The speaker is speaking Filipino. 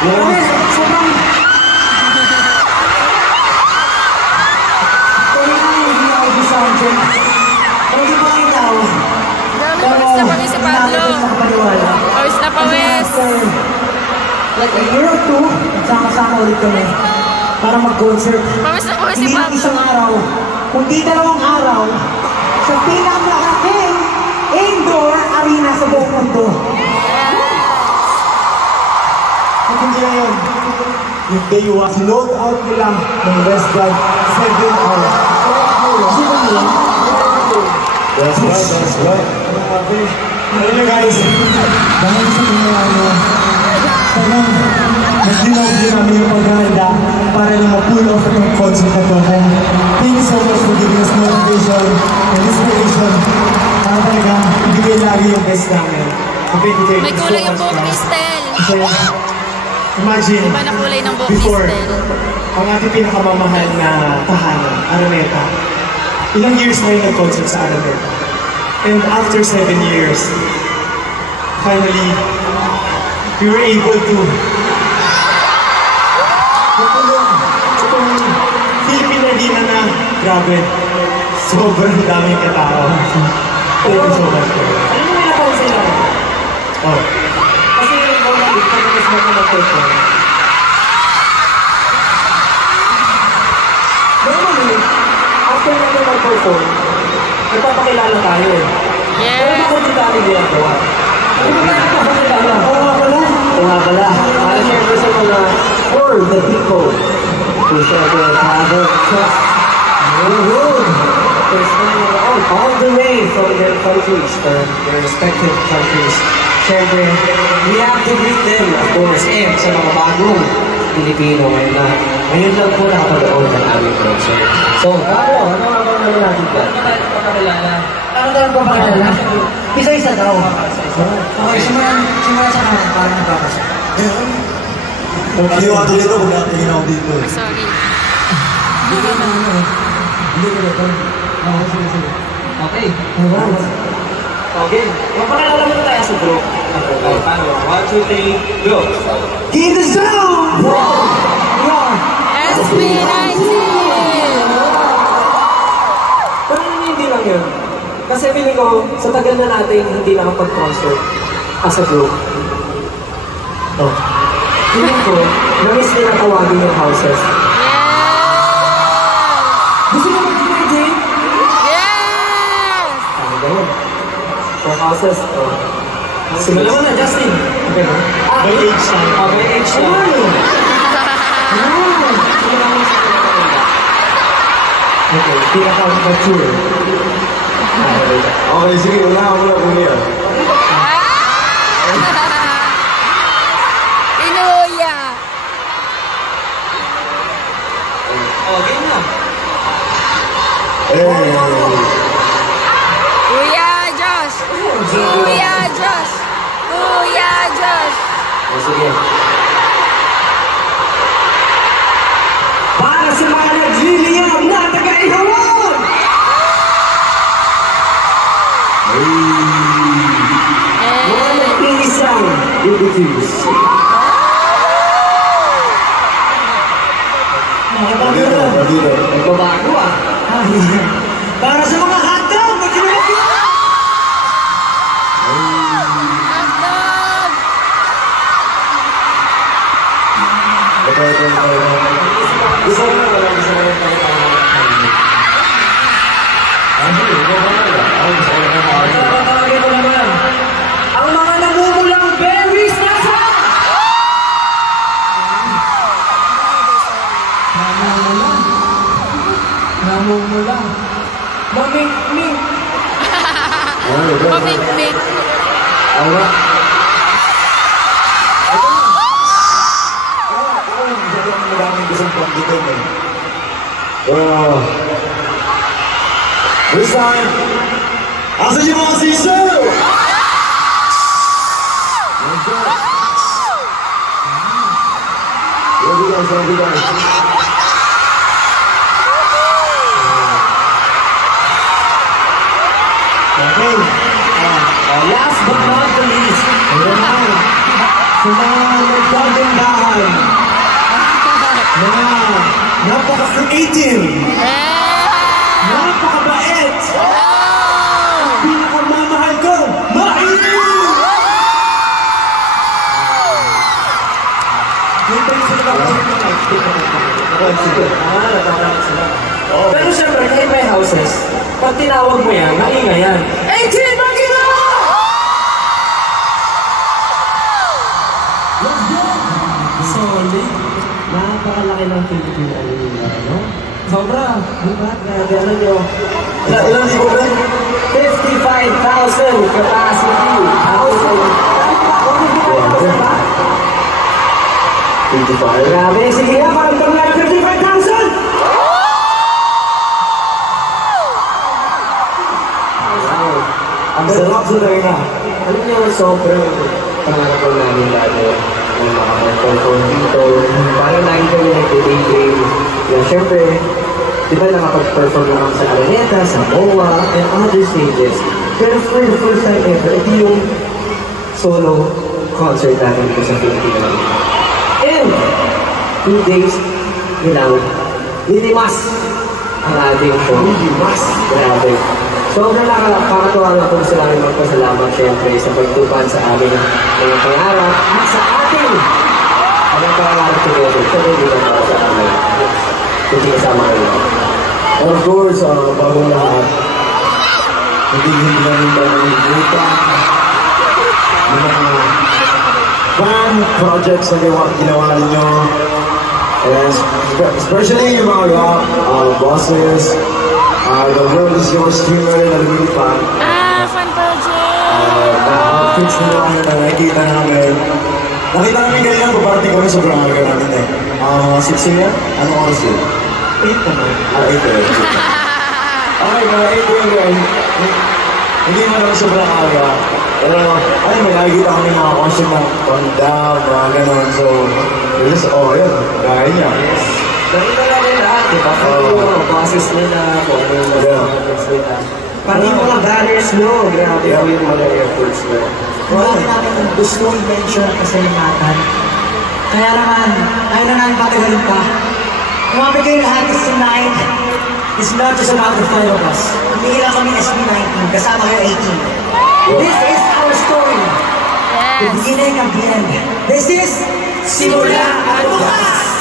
Sobrang... Hindi pa rin daw. Pawis na kami si Pablo. Pawis na pawis. Like a year or two, sama-sama ulit kami para mag-concert. Pawis na pawis si Pablo. Hindi isang araw, kundi dalawang araw sa pinakamalaking indoor arena sa buong mundo. Hindi na yun. Yung day was load out nila ng Westgard 7 hours. That's right. Alam nyo guys, dahil sa pinayano, talagang mas dinawag din namin yung paghahanda para lang ma-pull off itong concert na to. And thank you so much for giving us motivation and inspiration para talaga ibigay lagi yung best namin. May kulay yung buhok ni Stel. Imagine, iba na kulay ng buhok ni before, Stel. ang ating pinakamamahal na tahanan, Araneta. Ilang years na yung nag-concert sa Araneta. And after 7 years, finally, we were able to itong Philippine Arena na, grabe, sobrang daming katao. Thank you so much. Ano mo nilakaw sila? Oh. Kasi yung mga mas mag-perform. Normally, after natin mag-perform, nagpapakilala tayo eh. Yeah. Pero bakit di tayo ginagawa? Ano ba nagpapakilala? Oo nga pala. Oo nga pala. Para siyempre sa mga for the people who siyempre have trust. All the way from their countries, their respective countries. Siyempre, we have to greet them, of course, and sa mga bagong Pilipino ngayon lang po nakapanood ng aming concert. So, ano naman natin ba? Ano ba pakilala? Isa-isa daw. Okay, simulan sa kanan para nagpapasa. Hindi ko ito dito, kung natin ako dito. Sorry. Okay. Okay. Magpakilala mo tayo sa group. Paano? 1, 2, 3, go! Keep the sound! SB19! Pero hindi lang yun. Kasi feeling ko, sa tagal na natin hindi nakapag-concert as a group. Oh. Feeling ko, na-miss din ang tawagin yung houses. Gusto mo mag-imagine? Yes! Ano ba yun? For houses, oh. Simulan mo na, Justin. Okay ba? By age lang. By age lang. Okay, pinaka-mature. Okay, sige, unahan mo na kung yan. Pinuya! Okay na. Kuya Josh! Kuya Josh! Kuya Josh! Sige. Para sa mga nag-liliyam na taga-ihawan! Mga nag-iisang BBQs. Nagbabago ah. Para sa mga hotdog! Mag-ihawan! Gusto mo na wala, gusto mo na tayo. Tatawagin ko naman. Ang mga namumulang berries nasa! Namumula. Mamik-mik. Mamik-mik. Awa. This time, asan yung mga sister? Love you guys. Okay. Last but not the least, sa mga nagtagang bahay. naman. Napaka-creative. Napakabait. Ang pinakamamahal ko, Mahi! Pero siyempre, kahit may houses, pag tinawag mo yan, maingay yan. 18, Magino! Solid. Napakalaki ng Philippine Arena, no? Sobra. Diba? Grabe, ano nyo? Ilang libo ba? 55,000 capacity. 55. Grabe, sige nga, parang lang 55,000! Ang sarap sa na. Alam niyo, sobrang pangarap ko namin dati na makapag-perform dito. Parang nakita niyo nag-daydream. Kaya syempre, di ba nakapag-perform na kami sa Araneta, sa MOA, and other stages. Pero for the first time ever, ito yung solo concert natin dito sa Philippines. And 2 days, nilimas ang ating show. Nilimas? Grabe. Sobrang nakakatuwa na kung sila rin magpasalamat syempre sa pagtupan sa aming mga pangarap at sa ating mga pangarap together. Pero hindi na para sa amin. Hindi kasama kayo. Of course, bago lahat, hindi namin ba ng grupa, yung mga fan projects na ginawa ninyo, and especially yung mga rock bosses, the world is yours streamer na lumilipan. Fan project! Outfits nila na nakikita namin. Nakita namin kanina po party kami sobrang aga namin eh. 6 a.m.? Anong oras yun? 8 naman. 8 a.m. Okay, mga 8 a.m. Hindi mo naman sobrang aga. Pero, ayun, may nakikita kami mga costume ng panda, mga ganon. So, just, yun, gaya niya. Nakita namin lahat, di ba? Yung bosses nila, kung ano yung mga nila. Pati yung mga banners mo, grabe po yung mga efforts mo. Wala natin ang gusto i-mention kasalimatan. Kaya naman, ayaw na namin patagalin pa. Umapit kayo lahat is tonight. It's not just about the 5 of us. Hindi lang kami SB19, kasama kayo 18. This is our story. The beginning of the end. This is Simula at Wakas!